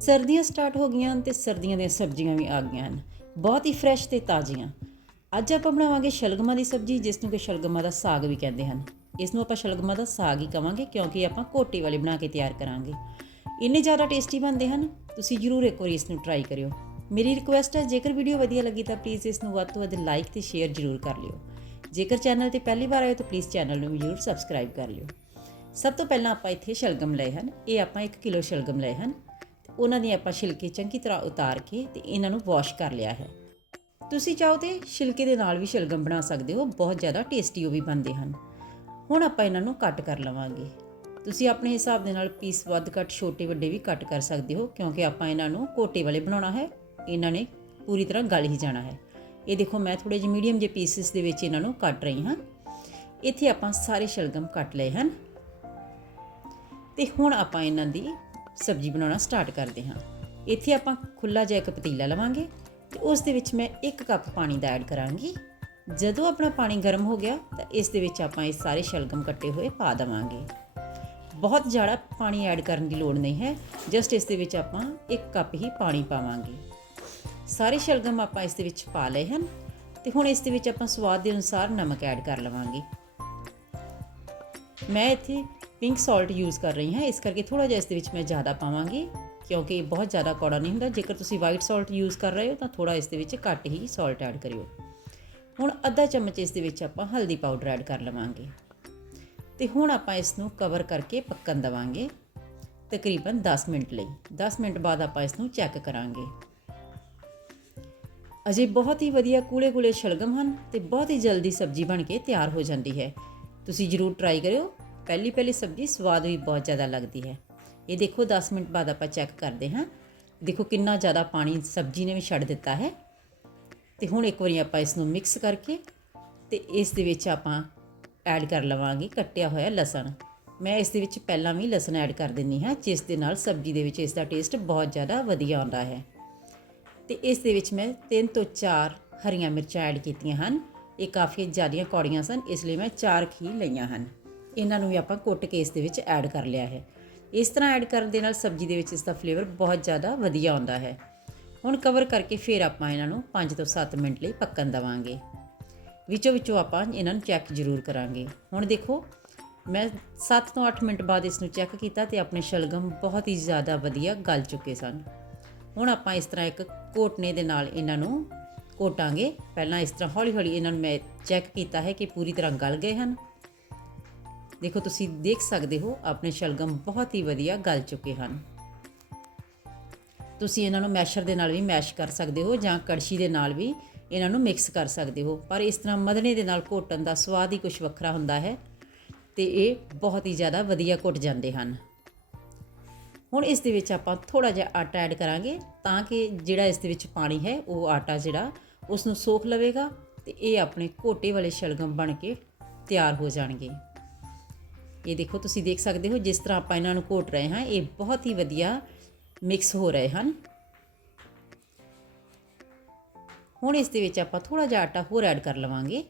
ਸਰਦੀਆਂ ਸਟਾਰਟ ਹੋ ਗਈਆਂ ਹਨ ਤੇ ਸਰਦੀਆਂ ਦੀਆਂ ਸਬਜ਼ੀਆਂ ਵੀ ਆ ਗਈਆਂ ਹਨ। ਬਹੁਤ ਹੀ ਫਰੈਸ਼ ਤੇ ਤਾਜ਼ੀਆਂ। ਅੱਜ ਆਪਾਂ ਬਣਾਵਾਂਗੇ ਸ਼ਲਗਮਾਂ ਦੀ ਸਬਜ਼ੀ ਜਿਸ ਨੂੰ ਕਿ ਸ਼ਲਗਮਾਂ ਦਾ ਸਾਗ ਵੀ ਕਹਿੰਦੇ ਹਨ। ਇਸ ਨੂੰ ਆਪਾਂ ਸ਼ਲਗਮਾਂ ਦਾ ਸਾਗ ਹੀ ਕਵਾਂਗੇ, ਕਿਉਂਕਿ ਆਪਾਂ ਕੋਟੀ ਵਾਲੇ ਬਣਾ ਕੇ ਤਿਆਰ ਕਰਾਂਗੇ। ਇੰਨੇ ਜ਼ਿਆਦਾ ਟੇਸਟੀ ਬਣਦੇ ਹਨ, ਤੁਸੀਂ ਜਰੂਰ ਇੱਕ ਵਾਰੀ ਇਸ ਨੂੰ ਟਰਾਈ ਕਰਿਓ। ਮੇਰੀ ਰਿਕੁਐਸਟ ਹੈ, ਜੇਕਰ ਵੀਡੀਓ ਵਧੀਆ ਲੱਗੀ ਤਾਂ ਪਲੀਜ਼ ਇਸ ਨੂੰ ਵੱਧ ਤੋਂ ਵੱਧ ਲਾਈਕ ਤੇ ਸ਼ੇਅਰ ਜਰੂਰ ਕਰ ਲਿਓ। ਜੇਕਰ ਚੈਨਲ ਤੇ ਪਹਿਲੀ ਵਾਰ ਆਏ ਤਾਂ ਪਲੀਜ਼ ਚੈਨਲ ਨੂੰ ਜਰੂਰ ਸਬਸਕ੍ਰਾਈਬ ਕਰ ਲਿਓ। ਸਭ ਤੋਂ ਪਹਿਲਾਂ ਆਪਾਂ ਇੱਥੇ ਸ਼ਲਗਮ ਲਏ ਹਨ। ਇਹ ਆਪਾਂ 1 ਕਿਲੋ ਸ਼ਲਗਮ ਲਏ ਹਨ। ਉਹਨਾਂ ਦੀ ਆਪਾਂ ਛਿਲਕੇ ਚੰਗੀ ਤਰ੍ਹਾਂ ਉਤਾਰ ਕੇ ਤੇ ਇਹਨਾਂ ਨੂੰ ਵਾਸ਼ ਕਰ ਲਿਆ ਹੈ। ਤੁਸੀਂ ਚਾਹੋ ਤੇ ਛਿਲਕੇ ਦੇ ਨਾਲ ਵੀ ਸ਼ਲਗਮ ਬਣਾ ਸਕਦੇ ਹੋ, ਬਹੁਤ ਜ਼ਿਆਦਾ ਟੇਸਟੀ ਉਹ ਵੀ ਬਣਦੇ ਹਨ। ਹੁਣ ਆਪਾਂ ਇਹਨਾਂ ਨੂੰ ਕੱਟ ਕਰ ਲਵਾਂਗੇ। ਤੁਸੀਂ ਆਪਣੇ ਹਿਸਾਬ ਦੇ ਨਾਲ ਪੀਸ ਵੱਧ ਘੱਟ, ਛੋਟੇ, ਵੱਡੇ ਵੀ ਕੱਟ ਕਰ ਸਕਦੇ ਹੋ, ਕਿਉਂਕਿ ਆਪਾਂ ਇਹਨਾਂ ਨੂੰ ਕੋਟੇ ਵਾਲੇ ਬਣਾਉਣਾ ਹੈ। ਇਹਨਾਂ ਨੇ ਪੂਰੀ ਤਰ੍ਹਾਂ ਗਲ ਹੀ ਜਾਣਾ ਹੈ। ਇਹ ਦੇਖੋ, ਮੈਂ ਥੋੜੇ ਜਿਹੇ ਮੀਡੀਅਮ ਜਿਹੇ ਪੀਸਿਸ ਦੇ ਵਿੱਚ ਇਹਨਾਂ ਨੂੰ ਕੱਟ ਰਹੀ ਹਾਂ। ਇੱਥੇ ਆਪਾਂ ਸਾਰੇ ਸ਼ਲਗਮ ਕੱਟ ਲਏ ਹਨ। ਤੇ ਹੁਣ ਆਪਾਂ ਇਹਨਾਂ ਦੀ ਸਬਜ਼ੀ ਬਣਾਉਣਾ ਸਟਾਰਟ ਕਰਦੇ ਹਾਂ। ਇੱਥੇ ਆਪਾਂ ਖੁੱਲਾ ਜਿਹਾ ਇੱਕ ਪਤੀਲਾ ਲਵਾਂਗੇ ਤੇ ਉਸ ਦੇ ਵਿੱਚ ਮੈਂ 1 ਕੱਪ ਪਾਣੀ ਦਾ ਐਡ ਕਰਾਂਗੀ। ਜਦੋਂ ਆਪਣਾ ਪਾਣੀ ਗਰਮ ਹੋ ਗਿਆ ਤਾਂ ਇਸ ਦੇ ਵਿੱਚ ਆਪਾਂ ਇਹ ਸਾਰੇ ਸ਼ਲਗਮ ਕੱਟੇ ਹੋਏ ਪਾ ਦੇਵਾਂਗੇ। ਬਹੁਤ ਜ਼ਿਆਦਾ ਪਾਣੀ ਐਡ ਕਰਨ ਦੀ ਲੋੜ ਨਹੀਂ ਹੈ, ਜਸਟ ਇਸ ਦੇ ਵਿੱਚ ਆਪਾਂ 1 ਕੱਪ ਹੀ ਪਾਣੀ ਪਾਵਾਂਗੇ। ਸਾਰੇ ਸ਼ਲਗਮ ਆਪਾਂ ਇਸ ਦੇ ਵਿੱਚ ਪਾ ਲਏ ਹਨ ਤੇ ਹੁਣ ਇਸ ਦੇ ਵਿੱਚ ਆਪਾਂ ਸਵਾਦ ਦੇ ਅਨੁਸਾਰ ਨਮਕ ਐਡ ਕਰ ਲਵਾਂਗੇ। ਮੈਂ ਇੱਥੇ ਪਿੰਕ ਸਾਲਟ ਯੂਜ਼ ਕਰ ਰਹੀ ਹਾਂ। ਇਸ ਕਰਕੇ ਥੋੜਾ ਜਿਹਾ ਇਸ ਦੇ ਵਿੱਚ ਮੈਂ ਜ਼ਿਆਦਾ ਪਾਵਾਂਗੀ, ਕਿਉਂਕਿ ਇਹ ਬਹੁਤ ਜ਼ਿਆਦਾ ਕੌੜਾ ਨਹੀਂ ਹੁੰਦਾ। ਜੇਕਰ ਤੁਸੀਂ ਵਾਈਟ ਸਾਲਟ ਯੂਜ਼ ਕਰ ਰਹੇ ਹੋ, ਤਾਂ ਥੋੜਾ ਇਸ ਦੇ ਵਿੱਚ ਘੱਟ ਹੀ ਸਾਲਟ ਐਡ ਕਰਿਓ। ਹੁਣ ਅੱਧਾ ਚਮਚ ਇਸ ਦੇ ਵਿੱਚ ਆਪਾਂ ਹਲਦੀ ਪਾਊਡਰ ਐਡ ਕਰ ਲਵਾਂਗੇ। ਤੇ ਹੁਣ ਆਪਾਂ ਇਸ ਨੂੰ ਕਵਰ ਕਰਕੇ ਪੱਕਣ ਦਵਾਂਗੇ ਤਕਰੀਬਨ 10 ਮਿੰਟ ਲਈ। 10 ਮਿੰਟ ਬਾਅਦ ਆਪਾਂ ਇਸ ਨੂੰ ਚੈੱਕ ਕਰਾਂਗੇ। ਅਜੇ ਬਹੁਤ ਹੀ ਵਧੀਆ ਕੂਲੇ ਕੂਲੇ ਸ਼ਲਗਮ ਹਨ ਤੇ ਬਹੁਤ ਹੀ ਜਲਦੀ ਸਬਜ਼ੀ ਬਣ ਕੇ ਤਿਆਰ ਹੋ ਜਾਂਦੀ ਹੈ। ਤੁਸੀਂ ਜਰੂਰ ਟਰਾਈ ਕਰਿਓ। ਪਹਿਲੀ ਪਹਿਲੀ ਸਬਜ਼ੀ ਸਵਾਦ ਵੀ ਬਹੁਤ ਜ਼ਿਆਦਾ ਲੱਗਦੀ ਹੈ। ਇਹ ਦੇਖੋ 10 ਮਿੰਟ ਬਾਅਦ ਆਪਾਂ ਚੈੱਕ ਕਰਦੇ ਹਾਂ। ਦੇਖੋ ਕਿੰਨਾ ਜ਼ਿਆਦਾ ਪਾਣੀ ਸਬਜ਼ੀ ਨੇ ਵੀ ਛੱਡ ਦਿੱਤਾ ਹੈ। ਤੇ ਹੁਣ ਇੱਕ ਵਾਰੀ ਆਪਾਂ ਇਸ ਨੂੰ ਮਿਕਸ ਕਰਕੇ ਤੇ ਇਸ ਦੇ ਵਿੱਚ ਆਪਾਂ ਐਡ ਕਰ ਲਵਾਂਗੇ ਕੱਟਿਆ ਹੋਇਆ ਲਸਣ। ਮੈਂ ਇਸ ਦੇ ਵਿੱਚ ਪਹਿਲਾਂ ਵੀ ਲਸਣ ਐਡ ਕਰ ਦਿੰਨੀ ਹਾਂ, ਜਿਸ ਦੇ ਨਾਲ ਸਬਜ਼ੀ ਦੇ ਵਿੱਚ ਇਸ ਦਾ ਟੇਸਟ ਬਹੁਤ ਜ਼ਿਆਦਾ ਵਧੀਆ ਆਉਂਦਾ ਹੈ। ਤੇ ਇਸ ਦੇ ਵਿੱਚ ਮੈਂ 3 ਤੋਂ 4 ਹਰੀਆਂ ਮਿਰਚਾਂ ਐਡ ਕੀਤੀਆਂ ਹਨ। ਇਹ ਕਾਫੀ ਜ਼ਿਆਦੀਆਂ ਕੌੜੀਆਂ ਸਨ, ਇਸ ਲਈ ਮੈਂ 4 ਖੀ ਲਈਆਂ ਹਨ। ਇਹਨਾਂ ਨੂੰ ਵੀ ਆਪਾਂ ਕੁੱਟ ਕੇ ਇਸ ਦੇ ਵਿੱਚ ਐਡ ਕਰ ਲਿਆ ਹੈ। ਇਸ ਤਰ੍ਹਾਂ ਐਡ ਕਰਨ ਦੇ ਨਾਲ ਸਬਜ਼ੀ ਦੇ ਵਿੱਚ ਇਸ ਦਾ ਫਲੇਵਰ ਬਹੁਤ ਜ਼ਿਆਦਾ ਵਧੀਆ ਆਉਂਦਾ ਹੈ। ਹੁਣ ਕਵਰ ਕਰਕੇ ਫਿਰ ਆਪਾਂ ਇਹਨਾਂ ਨੂੰ 5 ਤੋਂ 7 ਮਿੰਟ ਲਈ ਪੱਕਣ ਦਵਾਂਗੇ। ਵਿੱਚੋਂ ਵਿੱਚੋਂ ਆਪਾਂ ਇਹਨਾਂ ਨੂੰ ਚੈੱਕ ਜ਼ਰੂਰ ਕਰਾਂਗੇ। ਹੁਣ ਦੇਖੋ, ਮੈਂ 7 ਤੋਂ 8 ਮਿੰਟ ਬਾਅਦ ਇਸ ਨੂੰ ਚੈੱਕ ਕੀਤਾ ਤੇ ਆਪਣੇ ਸ਼ਲਗਮ ਬਹੁਤ ਹੀ ਜ਼ਿਆਦਾ ਵਧੀਆ ਗਲ ਚੁੱਕੇ ਸਨ। ਹੁਣ ਆਪਾਂ ਇਸ ਤਰ੍ਹਾਂ ਇੱਕ ਕੋਟਨੇ ਦੇ ਨਾਲ ਇਹਨਾਂ ਨੂੰ ਕੋਟਾਂਗੇ ਪਹਿਲਾਂ ਇਸ ਤਰ੍ਹਾਂ ਹੌਲੀ ਹੌਲੀ ਇਹਨਾਂ ਨੂੰ ਮੈਂ ਚੈੱਕ ਕੀਤਾ ਹੈ ਕਿ ਪੂਰੀ ਤਰ੍ਹਾਂ ਗਲ ਗਏ ਹਨ। ਦੇਖੋ, ਤੁਸੀਂ ਦੇਖ ਸਕਦੇ ਹੋ, ਆਪਣੇ ਸ਼ਲਗਮ ਬਹੁਤ ਹੀ ਵਧੀਆ ਗਲ ਚੁੱਕੇ ਹਨ। ਤੁਸੀਂ ਇਹਨਾਂ ਨੂੰ ਮੈਸ਼ਰ ਦੇ ਨਾਲ ਵੀ ਮੈਸ਼ ਕਰ ਸਕਦੇ ਹੋ ਜਾਂ ਕੜਛੀ ਦੇ ਨਾਲ ਵੀ ਇਹਨਾਂ ਨੂੰ ਮਿਕਸ ਕਰ ਸਕਦੇ ਹੋ। ਪਰ ਇਸ ਤਰ੍ਹਾਂ ਮਦਨੇ ਦੇ ਨਾਲ ਘੋਟਣ ਦਾ ਸਵਾਦ ਹੀ ਕੁਝ ਵੱਖਰਾ ਹੁੰਦਾ ਹੈ ਤੇ ਇਹ ਬਹੁਤ ਹੀ ਜ਼ਿਆਦਾ ਵਧੀਆ ਘੁੱਟ ਜਾਂਦੇ ਹਨ। ਹੁਣ ਇਸ ਦੇ ਵਿੱਚ ਆਪਾਂ ਥੋੜਾ ਜਿਹਾ ਆਟਾ ਐਡ ਕਰਾਂਗੇ ਤਾਂ ਕਿ ਜਿਹੜਾ ਇਸ ਦੇ ਵਿੱਚ ਪਾਣੀ ਹੈ, ਉਹ ਆਟਾ ਜਿਹੜਾ ਉਸ ਨੂੰ ਸੋਖ ਲਵੇਗਾ ਤੇ ਇਹ ਆਪਣੇ ਘੋਟੇ ਵਾਲੇ ਸ਼ਲਗਮ ਬਣ ਕੇ ਤਿਆਰ ਹੋ ਜਾਣਗੇ। ਇਹ ਦੇਖੋ, ਤੁਸੀਂ ਦੇਖ ਸਕਦੇ ਹੋ ਜਿਸ ਤਰ੍ਹਾਂ ਆਪਾਂ ਇਹਨਾਂ ਨੂੰ ਘੋਟ ਰਹੇ ਹਾਂ, ਇਹ ਬਹੁਤ ਹੀ ਵਧੀਆ ਮਿਕਸ ਹੋ ਰਹੇ ਹਨ। ਹੁਣ ਇਸ ਦੇ ਵਿੱਚ ਆਪਾਂ ਥੋੜਾ ਜਿਹਾ ਆਟਾ ਹੋਰ ਐਡ ਕਰ ਲਵਾਂਗੇ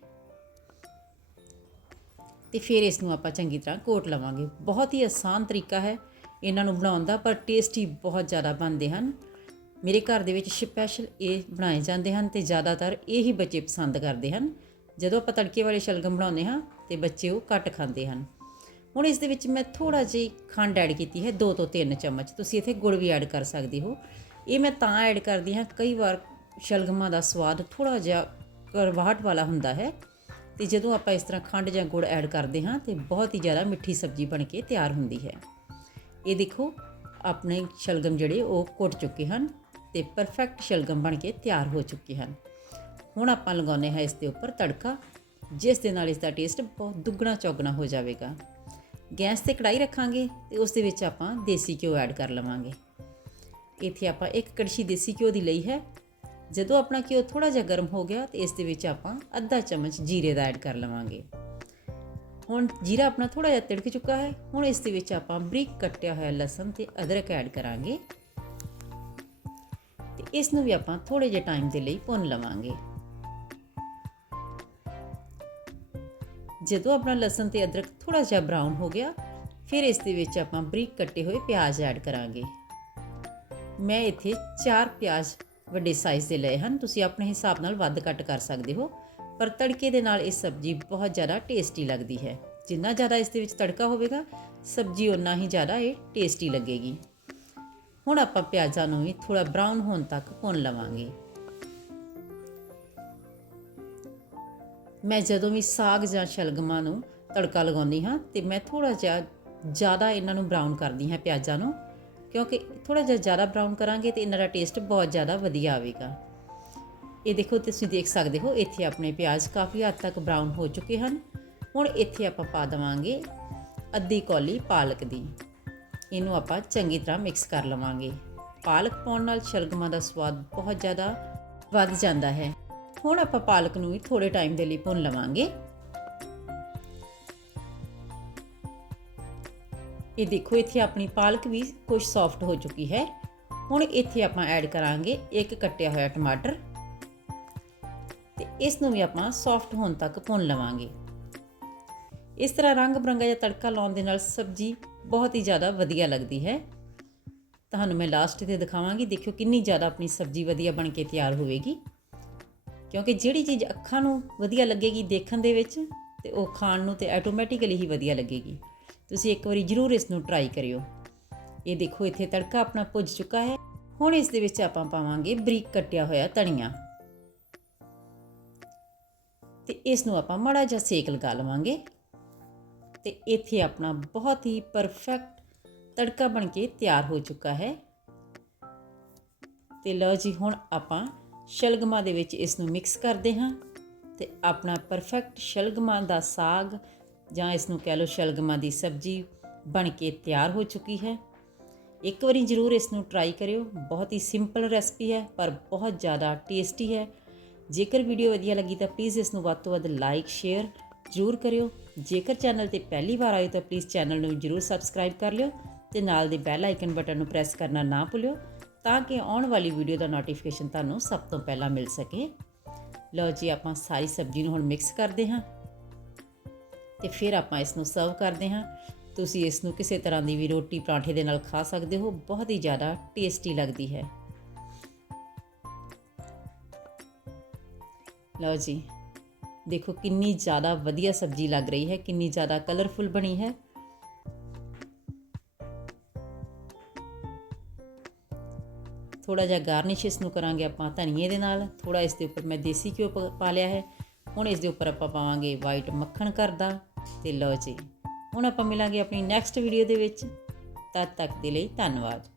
ਤੇ ਫਿਰ ਇਸ ਨੂੰ ਆਪਾਂ ਚੰਗੀ ਤਰ੍ਹਾਂ ਕੋਟ ਲਵਾਂਗੇ। ਬਹੁਤ ਹੀ ਆਸਾਨ ਤਰੀਕਾ ਹੈ ਇਹਨਾਂ ਨੂੰ ਬਣਾਉਣ ਦਾ, ਪਰ ਟੇਸਟੀ ਬਹੁਤ ਜ਼ਿਆਦਾ ਬਣਦੇ ਹਨ। ਮੇਰੇ ਘਰ ਦੇ ਵਿੱਚ ਸਪੈਸ਼ਲ ਇਹ ਬਣਾਏ ਜਾਂਦੇ ਹਨ ਤੇ ਜ਼ਿਆਦਾਤਰ ਇਹ ਹੀ ਬੱਚੇ ਪਸੰਦ ਕਰਦੇ ਹਨ। ਜਦੋਂ ਆਪਾਂ ਤੜਕੇ ਵਾਲੇ ਸ਼ਲਗਮ ਬਣਾਉਂਦੇ ਹਾਂ ਤੇ ਬੱਚੇ ਉਹ ਘੱਟ ਖਾਂਦੇ ਹਨ। ਹੁਣ ਇਸ ਦੇ ਵਿੱਚ ਮੈਂ ਥੋੜਾ ਜਿਹੀ ਖੰਡ ਐਡ ਕੀਤੀ ਹੈ 2 ਤੋਂ 3 ਚਮਚ। ਤੁਸੀਂ ਇੱਥੇ ਗੁੜ ਵੀ ਐਡ ਕਰ ਸਕਦੇ ਹੋ। ਇਹ ਮੈਂ ਤਾਂ ਐਡ ਕਰਦੀ ਹਾਂ, ਕਈ ਵਾਰ ਸ਼ਲਗਮਾਂ ਦਾ ਸਵਾਦ ਥੋੜਾ ਜਿਹਾ ਕਰਵਾਹਟ ਵਾਲਾ ਹੁੰਦਾ ਹੈ। ਤੇ ਜਦੋਂ ਆਪਾਂ ਇਸ ਤਰ੍ਹਾਂ ਖੰਡ ਜਾਂ ਗੁੜ ਐਡ ਕਰਦੇ ਹਾਂ, ਤੇ ਬਹੁਤ ਹੀ ਜ਼ਿਆਦਾ ਮਿੱਠੀ ਸਬਜ਼ੀ ਬਣ ਕੇ ਤਿਆਰ ਹੁੰਦੀ ਹੈ। ਇਹ ਦੇਖੋ, ਆਪਣੇ ਸ਼ਲਗਮ ਜਿਹੜੇ ਉਹ ਕੁੱਟ ਚੁੱਕੇ ਹਨ ਤੇ ਪਰਫੈਕਟ ਸ਼ਲਗਮ ਬਣ ਕੇ ਤਿਆਰ ਹੋ ਚੁੱਕੇ ਹਨ। ਹੁਣ ਆਪਾਂ ਲਗਾਉਨੇ ਹਾਂ ਇਸ ਦੇ ਉੱਪਰ ਤੜਕਾ, ਜਿਸ ਦੇ ਨਾਲ ਇਸ ਦਾ ਟੇਸਟ ਬਹੁਤ ਦੁੱਗਣਾ ਚੌਗਣਾ ਹੋ ਜਾਵੇਗਾ। ਗੈਸ ਤੇ ਕੜਾਈ ਰੱਖਾਂਗੇ ਤੇ ਉਸ ਦੇ ਵਿੱਚ ਆਪਾਂ ਦੇਸੀ ਘਿਓ ਐਡ ਕਰ ਲਵਾਂਗੇ। ਇੱਥੇ ਆਪਾਂ ਇੱਕ ਕੜਛੀ ਦੇਸੀ ਘਿਓ ਦੀ ਲਈ ਹੈ। ਜਦੋਂ ਆਪਣਾ ਘਿਓ ਥੋੜਾ ਜਿਹਾ ਗਰਮ ਹੋ ਗਿਆ ਤੇ ਇਸ ਦੇ ਵਿੱਚ ਆਪਾਂ ਅੱਧਾ ਚਮਚ ਜੀਰੇ ਦਾ ਐਡ ਕਰ ਲਵਾਂਗੇ। ਹੁਣ ਜੀਰਾ ਆਪਣਾ ਥੋੜਾ ਜਿਹਾ ਤਿੜਕ ਚੁੱਕਾ ਹੈ। ਹੁਣ ਇਸ ਦੇ ਵਿੱਚ ਆਪਾਂ ਬਰੀਕ ਕੱਟਿਆ ਹੋਇਆ ਲਸਣ ਤੇ ਅਦਰਕ ਐਡ ਕਰਾਂਗੇ। ਤੇ ਇਸ ਨੂੰ ਵੀ ਆਪਾਂ ਥੋੜੇ ਜਿਹੇ ਟਾਈਮ ਦੇ ਲਈ ਭੁੰਨ ਲਵਾਂਗੇ। ਜਦੋਂ ਆਪਣਾ ਲਸਣ ਤੇ ਅਦਰਕ ਥੋੜਾ ਜਿਹਾ ਬਰਾਊਨ ਹੋ ਗਿਆ, ਫਿਰ ਇਸ ਦੇ ਵਿੱਚ ਆਪਾਂ ਬਰੀਕ ਕੱਟੇ ਹੋਏ ਪਿਆਜ਼ ਐਡ ਕਰਾਂਗੇ। ਮੈਂ ਇੱਥੇ 4 ਪਿਆਜ਼ ਵੱਡੇ ਸਾਈਜ਼ ਦੇ ਲਏ ਹਨ, ਤੁਸੀਂ ਆਪਣੇ ਹਿਸਾਬ ਨਾਲ ਵੱਧ ਘੱਟ ਕਰ ਸਕਦੇ ਹੋ, ਪਰ ਤੜਕੇ ਦੇ ਨਾਲ ਇਹ ਸਬਜ਼ੀ ਬਹੁਤ ਜ਼ਿਆਦਾ ਟੇਸਟੀ ਲੱਗਦੀ ਹੈ। ਜਿੰਨਾ ਜ਼ਿਆਦਾ ਇਸ ਦੇ ਵਿੱਚ ਤੜਕਾ ਹੋਵੇਗਾ, ਸਬਜ਼ੀ ਉਨਾ ਹੀ ਜ਼ਿਆਦਾ ਇਹ ਟੇਸਟੀ ਲੱਗੇਗੀ। ਹੁਣ ਆਪਾਂ ਪਿਆਜ਼ਾਂ ਨੂੰ ਵੀ ਥੋੜਾ ਬਰਾਊਨ ਹੋਣ ਤੱਕ ਭੁੰਨ ਲਵਾਂਗੇ। ਮੈਂ ਜਦੋਂ ਵੀ ਸਾਗ ਜਾਂ ਸ਼ਲਗਮਾਂ ਨੂੰ ਤੜਕਾ ਲਗਾਉਂਦੀ ਹਾਂ ਤੇ ਮੈਂ ਥੋੜਾ ਜਿਹਾ ਜ਼ਿਆਦਾ ਇਹਨਾਂ ਨੂੰ ਬਰਾਊਨ ਕਰਦੀ ਹਾਂ ਪਿਆਜ਼ਾਂ ਨੂੰ, ਕਿਉਂਕਿ ਥੋੜਾ ਜਿਹਾ ਜ਼ਿਆਦਾ ਬਰਾਊਨ ਕਰਾਂਗੇ ਤੇ ਇਹਨਾਂ ਦਾ ਟੇਸਟ ਬਹੁਤ ਜ਼ਿਆਦਾ ਵਧੀਆ ਆਵੇਗਾ। ਇਹ ਦੇਖੋ, ਤੁਸੀਂ ਦੇਖ ਸਕਦੇ ਹੋ, ਇੱਥੇ ਆਪਣੇ ਪਿਆਜ਼ ਕਾਫੀ ਹੱਦ ਤੱਕ ਬਰਾਊਨ ਹੋ ਚੁੱਕੇ ਹਨ। ਹੁਣ ਇੱਥੇ ਆਪਾਂ ਪਾ ਦੇਵਾਂਗੇ ਅੱਧੀ ਕੌਲੀ ਪਾਲਕ ਦੀ। ਇਹਨੂੰ ਆਪਾਂ ਚੰਗੀ ਤਰ੍ਹਾਂ ਮਿਕਸ ਕਰ ਲਵਾਂਗੇ। ਪਾਲਕ ਪਾਉਣ ਨਾਲ ਸ਼ਲਗਮਾਂ ਦਾ ਸਵਾਦ ਬਹੁਤ ਜ਼ਿਆਦਾ ਵੱਧ ਜਾਂਦਾ ਹੈ। ਹੁਣ ਆਪਾਂ ਪਾਲਕ ਨੂੰ ਵੀ ਥੋੜੇ ਟਾਈਮ ਦੇ ਲਈ ਭੁੰਨ ਲਵਾਂਗੇ। ਇਹ ਦੇਖੋ, ਇੱਥੇ ਆਪਣੀ ਪਾਲਕ ਵੀ ਕੁਝ ਸੌਫਟ ਹੋ ਚੁੱਕੀ ਹੈ। ਹੁਣ ਇੱਥੇ ਆਪਾਂ ਐਡ ਕਰਾਂਗੇ ਇੱਕ ਕੱਟਿਆ ਹੋਇਆ ਟਮਾਟਰ ਤੇ ਇਸ ਨੂੰ ਵੀ ਆਪਾਂ ਸੌਫਟ ਹੋਣ ਤੱਕ ਭੁੰਨ ਲਵਾਂਗੇ। ਇਸ ਤਰ੍ਹਾਂ ਰੰਗ ਬਰੰਗਾ ਜਿਹਾ ਤੜਕਾ ਲਾਉਣ ਦੇ ਨਾਲ ਸਬਜ਼ੀ ਬਹੁਤ ਹੀ ਜ਼ਿਆਦਾ ਵਧੀਆ ਲੱਗਦੀ ਹੈ। ਤੁਹਾਨੂੰ ਮੈਂ ਲਾਸਟ ਤੇ ਦਿਖਾਵਾਂਗੀ, ਦੇਖਿਓ ਕਿੰਨੀ ਜ਼ਿਆਦਾ ਆਪਣੀ ਸਬਜ਼ੀ ਵਧੀਆ ਬਣ ਕੇ ਤਿਆਰ ਹੋਵੇਗੀ। ਕਿਉਂਕਿ ਜਿਹੜੀ ਚੀਜ਼ ਅੱਖਾਂ ਨੂੰ ਵਧੀਆ ਲੱਗੇਗੀ ਦੇਖਣ ਦੇ ਵਿੱਚ ਤੇ ਉਹ ਖਾਣ ਨੂੰ ਤੇ ਆਟੋਮੈਟਿਕਲੀ ਹੀ ਵਧੀਆ ਲੱਗੇਗੀ। ਤੁਸੀਂ ਇੱਕ ਵਾਰੀ ਜ਼ਰੂਰ ਇਸ ਨੂੰ ਟਰਾਈ ਕਰਿਓ। ਇਹ ਦੇਖੋ, ਇੱਥੇ ਤੜਕਾ ਆਪਣਾ ਭੁੱਜ ਚੁੱਕਾ ਹੈ। ਹੁਣ ਇਸ ਦੇ ਵਿੱਚ ਆਪਾਂ ਪਾਵਾਂਗੇ ਬਰੀਕ ਕੱਟਿਆ ਹੋਇਆ ਧਨੀਆ। ਤੇ ਇਸ ਨੂੰ ਆਪਾਂ ਮਾੜਾ ਜਿਹਾ ਸੇਕ ਲਗਾ ਲਵਾਂਗੇ। ਤੇ ਇੱਥੇ ਆਪਣਾ ਬਹੁਤ ਹੀ ਪਰਫੈਕਟ ਤੜਕਾ ਬਣ ਕੇ ਤਿਆਰ ਹੋ ਚੁੱਕਾ ਹੈ। ਤੇ ਲਓ ਜੀ, ਹੁਣ ਆਪਾਂ ਸ਼ਲਗਮਾਂ ਦੇ ਵਿੱਚ ਇਸ ਨੂੰ ਮਿਕਸ ਕਰਦੇ ਹਾਂ ਤੇ ਆਪਣਾ ਪਰਫੈਕਟ ਸ਼ਲਗਮਾਂ ਦਾ ਸਾਗ ਜਾਂ ਇਸ ਨੂੰ ਕਹਿ ਲਓ ਸ਼ਲਗਮਾਂ ਦੀ ਸਬਜ਼ੀ ਬਣ ਕੇ ਤਿਆਰ ਹੋ ਚੁੱਕੀ ਹੈ। ਇੱਕ ਵਾਰੀ ਜ਼ਰੂਰ ਇਸ ਨੂੰ ਟਰਾਈ ਕਰਿਓ। ਬਹੁਤ ਹੀ ਸਿੰਪਲ ਰੈਸਪੀ ਹੈ, ਪਰ ਬਹੁਤ ਜ਼ਿਆਦਾ ਟੇਸਟੀ ਹੈ। ਜੇਕਰ ਵੀਡੀਓ ਵਧੀਆ ਲੱਗੀ ਤਾਂ ਪਲੀਜ਼ ਇਸ ਨੂੰ ਵੱਧ ਤੋਂ ਵੱਧ ਲਾਈਕ ਸ਼ੇਅਰ ਜ਼ਰੂਰ ਕਰਿਓ। ਜੇਕਰ ਚੈਨਲ ਤੇ ਪਹਿਲੀ ਵਾਰ ਆਏ ਤਾਂ ਪਲੀਜ਼ ਚੈਨਲ ਨੂੰ ਜ਼ਰੂਰ ਸਬਸਕ੍ਰਾਈਬ ਕਰ ਲਿਓ ਤੇ ਨਾਲ ਦੇ ਬੈਲ ਆਈਕਨ ਬਟਨ ਨੂੰ ਪ੍ਰੈਸ ਕਰਨਾ ਨਾ ਭੁੱਲਿਓ। ਤਾਂ ਕਿ ਆਉਣ ਵਾਲੀ ਵੀਡੀਓ ਦਾ ਨੋਟੀਫਿਕੇਸ਼ਨ ਤੁਹਾਨੂੰ ਸਭ ਤੋਂ ਪਹਿਲਾਂ ਮਿਲ ਸਕੇ। ਲਓ ਜੀ, ਆਪਾਂ ਸਾਰੀ ਸਬਜ਼ੀ ਨੂੰ ਹੁਣ ਮਿਕਸ ਕਰਦੇ ਹਾਂ ਤੇ ਫਿਰ ਆਪਾਂ ਇਸ ਨੂੰ ਸਰਵ ਕਰਦੇ ਹਾਂ। ਤੁਸੀਂ ਇਸ ਨੂੰ ਕਿਸੇ ਤਰ੍ਹਾਂ ਦੀ ਵੀ ਰੋਟੀ ਪਰਾਂਠੇ ਦੇ ਨਾਲ ਖਾ ਸਕਦੇ ਹੋ, ਬਹੁਤ ਹੀ ਜ਼ਿਆਦਾ ਟੇਸਟੀ ਲੱਗਦੀ ਹੈ। ਲਓ ਜੀ, ਦੇਖੋ ਕਿੰਨੀ ਜ਼ਿਆਦਾ ਵਧੀਆ ਸਬਜ਼ੀ ਲੱਗ ਰਹੀ ਹੈ, ਕਿੰਨੀ ਜ਼ਿਆਦਾ ਕਲਰਫੁਲ ਬਣੀ ਹੈ। ਥੋੜਾ ਜਿਹਾ ਗਾਰਨਿਸ਼ ਇਸ ਨੂੰ ਕਰਾਂਗੇ ਆਪਾਂ ਧਨੀਏ ਦੇ ਨਾਲ ਥੋੜਾ ਇਸ ਦੇ ਉੱਪਰ ਮੈਂ ਦੇਸੀ ਘਿਓ ਪ- ਪਾ ਲਿਆ ਹੈ। ਹੁਣ ਇਸ ਦੇ ਉੱਪਰ ਆਪਾਂ ਪਾਵਾਂਗੇ ਵਾਈਟ ਮੱਖਣ ਕਰਦਾ ਤੇ ਲਓ ਜੀ। ਹੁਣ ਆਪਾਂ ਮਿਲਾਂਗੇ ਆਪਣੀ ਨੈਕਸਟ ਵੀਡੀਓ ਦੇ ਵਿੱਚ। ਤਦ ਤੱਕ ਦੇ ਲਈ ਧੰਨਵਾਦ।